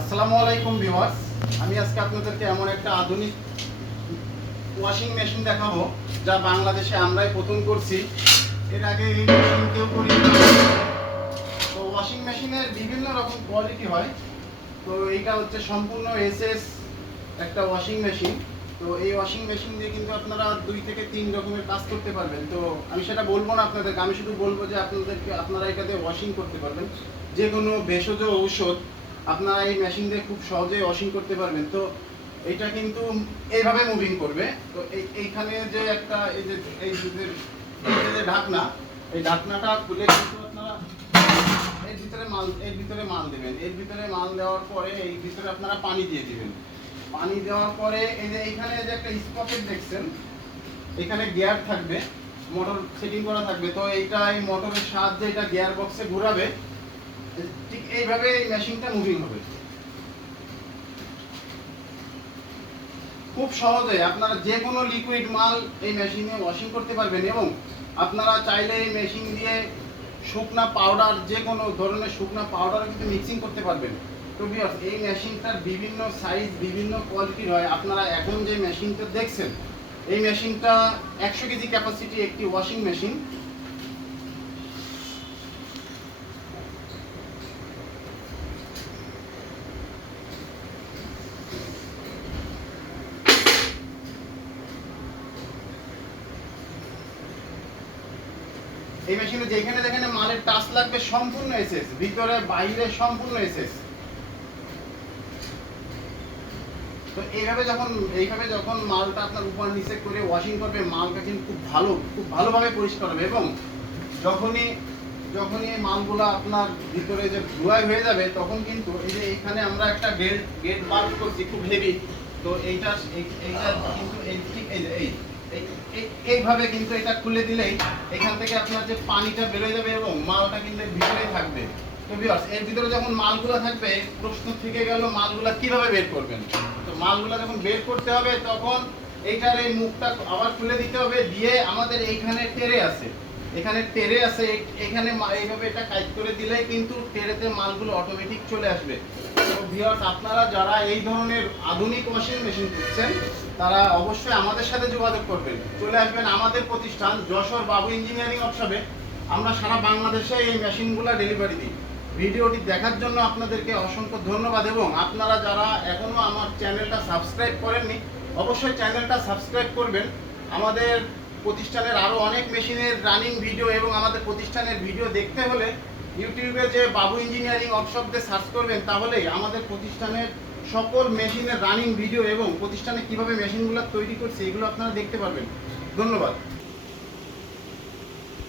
আসসালামু আলাইকুম ভিউয়ার্স, আমি আজকে আপনাদেরকে এমন একটা আধুনিক ওয়াশিং মেশিন দেখাবো যা বাংলাদেশে আমরাই প্রথম করছি। এর আগে এই মেশিন কেউ করিনি। তো ওয়াশিং মেশিনের বিভিন্ন রকম কোয়ালিটি হয়। তো এইটা হচ্ছে সম্পূর্ণ এসএস একটা ওয়াশিং মেশিন। তো এই ওয়াশিং মেশিন দিয়ে কিন্তু আপনারা 2 থেকে 3 রকমের কাজ করতে পারবেন। তো আমি সেটা বলবো না আপনাদেরকে, আমি শুধু বলবো যে আপনারা এটা দিয়ে ওয়াশিং করতে পারবেন। যে কোনো ভেষজ ঔষধ আপনারা এই মেশিন দিয়ে খুব সহজে ওয়াশিং করতে পারবেন। তো এটা কিন্তু এইভাবে মুভিং করবে। তো এইখানে যে একটা এই যে ঢাকনা, এই ঢাকনাটা খুলে কিন্তু আপনারা এর ভিতরে মাল দেবেন। এর ভিতরে মাল দেওয়ার পরে এই ভিতরে আপনারা পানি দিয়ে দিবেন। পানি দেওয়ার পরে এই যে এইখানে যে একটা স্পকেট দেখছেন, এখানে গিয়ার থাকবে, মোটর সেটিং করা থাকবে। তো এইটা এই মোটরের সাহায্যে এটা গিয়ার বক্সে ঘোরাবে। ঠিক এইভাবে এই মেশিনটা মুভিং হবে। খুব সহজে আপনারা যে কোনো লিকুইড মাল এই মেশিনে ওয়াশিং করতে পারবেন এবং আপনারা চাইলে এই মেশিন দিয়ে শুকনা পাউডার, যে কোনো ধরনের শুকনা পাউডারও কিন্তু মিক্সিং করতে পারবেন। তো ভিউয়ার্স, এই মেশিনটার বিভিন্ন সাইজ, বিভিন্ন কোয়ালিটির হয়। আপনারা এখন যে মেশিনটা দেখছেন, এই মেশিনটা 100 কেজি ক্যাপাসিটি একটি ওয়াশিং মেশিন। এই মেশিনে যেখানে যেখানে মালের টাচ লাগবে সম্পূর্ণ এসএস, ভিতরে বাইরে সম্পূর্ণ এসএস। তো এইভাবে যখন মালটা আপনার উপর নিচে করে ওয়াশিং করবে, মালটা কিন্তু খুব ভালোভাবে পরিষ্কার হবে। এবং যখনই যখনই এই মালগুলো আপনার ভিতরে যে ধোঁয়াই হয়ে যাবে, তখন কিন্তু এই যে এইখানে আমরা একটা গেট বাল্ব করছি খুব হেভি। তো এইটা কিন্তু এইভাবে কিন্তু এটা খুলে দিলেই এখান থেকে আপনার যে পানিটা বেরোয় যাবে এবং মালটা কিন্তু ভিতরেই থাকবে। তো ভিউয়ার্স, এর ভিতরে যখন মালগুলো থাকবে, প্রশ্ন থেকে গেল মালগুলো কিভাবে বের করবেন। তো মালগুলো যখন বের করতে হবে, তখন এইটার এই মুখটা আবার খুলে দিতে হবে। দিয়ে আমাদের এইখানে টেরে আছে, এখানে এইভাবে এটা কাজ করে দিলে কিন্তু টেরেতে মালগুলো অটোমেটিক চলে আসবে। তো ভিউয়ার্স, আপনারা যারা এই ধরনের আধুনিক ওয়াশিং মেশিন খুঁজছেন, তারা অবশ্যই আমাদের সাথে যোগাযোগ করবেন। চলে আসবেন আমাদের প্রতিষ্ঠান যশোর বাবু ইঞ্জিনিয়ারিং ওয়ার্কশপে। আমরা সারা বাংলাদেশে এই মেশিনগুলো ডেলিভারি দিই। ভিডিওটি দেখার জন্য আপনাদেরকে অসংখ্য ধন্যবাদ। এবং আপনারা যারা এখনো আমার চ্যানেলটা সাবস্ক্রাইব করেননি, অবশ্যই চ্যানেলটা সাবস্ক্রাইব করবেন। আমাদের প্রতিষ্ঠানের আরও অনেক মেশিনের রানিং ভিডিও এবং আমাদের প্রতিষ্ঠানের ভিডিও দেখতে হলে ইউটিউবে যে বাবু ইঞ্জিনিয়ারিং ওয়ার্কশপ দিয়ে সার্চ করবেন, তাহলেই আমাদের প্রতিষ্ঠানের সকল মেশিনের রানিং ভিডিও এবং প্রতিষ্ঠানে কিভাবে মেশিনগুলো তৈরি করছে এগুলো আপনারা দেখতে পারবেন। ধন্যবাদ।